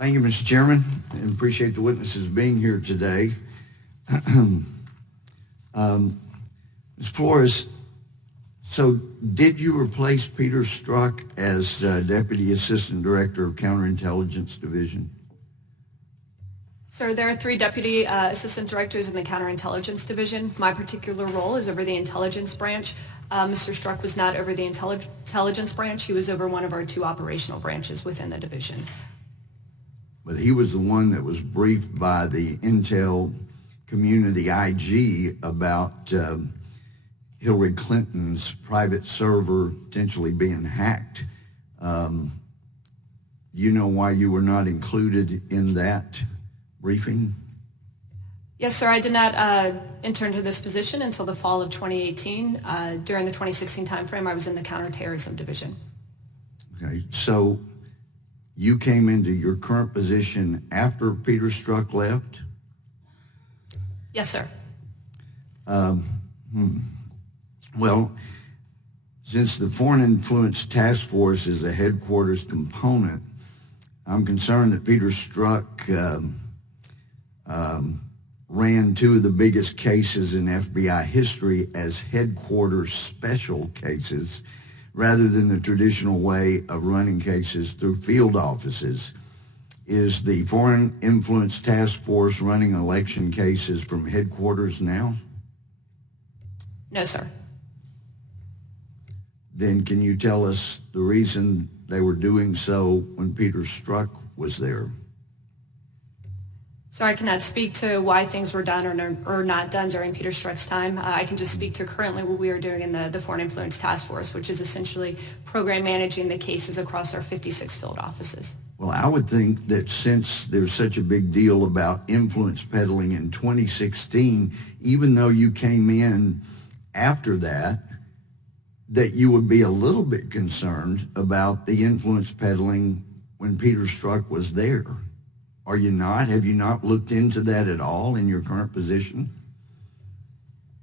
Thank you, Mr. Chairman, and appreciate the witnesses being here today. Ms. Floris, so did you replace Peter Strzok as Deputy Assistant Director of Counterintelligence Division? Sir, there are 3 Deputy Assistant Directors in the Counterintelligence Division. My particular role is over the Intelligence Branch. Mr. Strzok was not over the Intelligence Branch. He was over one of our 2 operational branches within the division. But he was the one that was briefed by the Intel community IG about Hillary Clinton's private server potentially being hacked. You know why you were not included in that briefing? Yes, sir. I did not enter into this position until the fall of 2018. During the 2016 timeframe, I was in the Counterterrorism Division. Okay, so you came into your current position after Peter Strzok left? Yes, sir. Well, since the Foreign Influence Task Force is a headquarters component, I'm concerned that Peter Strzok ran 2 of the biggest cases in FBI history as headquarters special cases rather than the traditional way of running cases through field offices. Is the Foreign Influence Task Force running election cases from headquarters now? No, sir. Then can you tell us the reason they were doing so when Peter Strzok was there? So I cannot speak to why things were done or not done during Peter Strzok's time. I can just speak to currently what we are doing in the Foreign Influence Task Force, which is essentially program managing the cases across our 56 field offices. Well, I would think that since there's such a big deal about influence peddling in 2016, even though you came in after that, that you would be a little bit concerned about the influence peddling when Peter Strzok was there. Are you not? Have you not looked into that at all in your current position?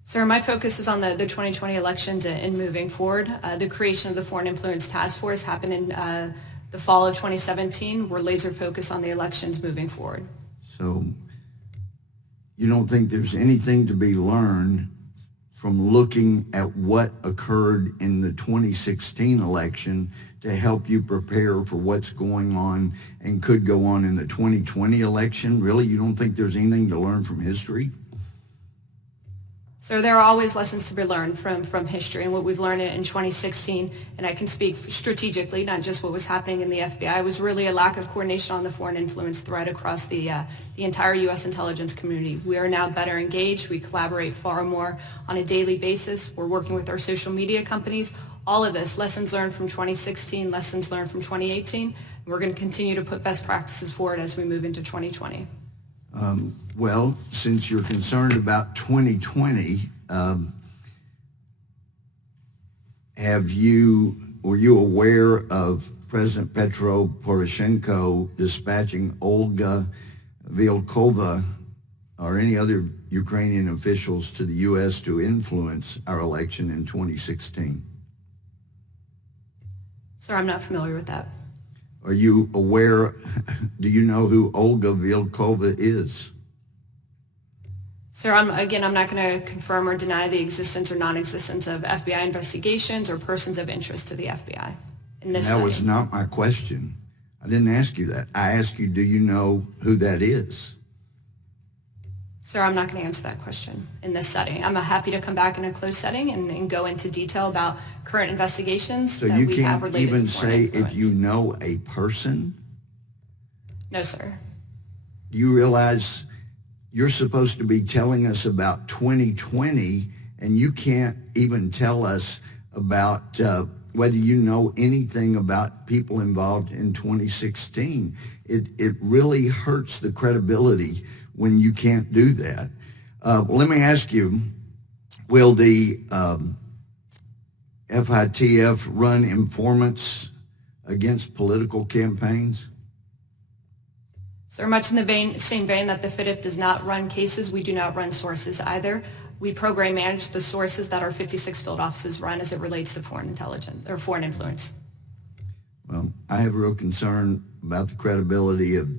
Sir, my focus is on the 2020 elections and moving forward. The creation of the Foreign Influence Task Force happened in the fall of 2017. We're laser focused on the elections moving forward. So you don't think there's anything to be learned from looking at what occurred in the 2016 election to help you prepare for what's going on and could go on in the 2020 election? Really, you don't think there's anything to learn from history? So there are always lessons to be learned from history, and what we've learned in 2016, and I can speak strategically, not just what was happening in the FBI, was really a lack of coordination on the foreign influence threat across the entire U.S. intelligence community. We are now better engaged. We collaborate far more on a daily basis. We're working with our social media companies. All of this, lessons learned from 2016, lessons learned from 2018. We're going to continue to put best practices forward as we move into 2020. Well, since you're concerned about 2020, were you aware of President Petro Poroshenko dispatching Olga Vilkova or any other Ukrainian officials to the U.S. to influence our election in 2016? Sir, I'm not familiar with that. Are you aware, do you know who Olga Vilkova is? Sir, I'm not going to confirm or deny the existence or non-existence of FBI investigations or persons of interest to the FBI in this setting. That was not my question. I didn't ask you that. I asked you, do you know who that is? Sir, I'm not going to answer that question in this setting. I'm happy to come back in a closed setting and go into detail about current investigations that we have related to foreign influence. So you can't even say if you know a person? No, sir. Do you realize you're supposed to be telling us about 2020 and you can't even tell us about whether you know anything about people involved in 2016? It really hurts the credibility when you can't do that. Let me ask you, will the FITF run informants against political campaigns? So much in the same vein that the FITF does not run cases, we do not run sources either. We program manage the sources that our 56 field offices run as it relates to foreign intelligence or foreign influence. Well, I have real concern about the credibility of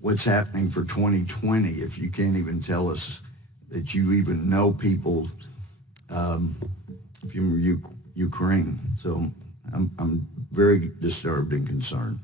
what's happening for 2020 if you can't even tell us that you even know people from Ukraine. So I'm very disturbed and concerned.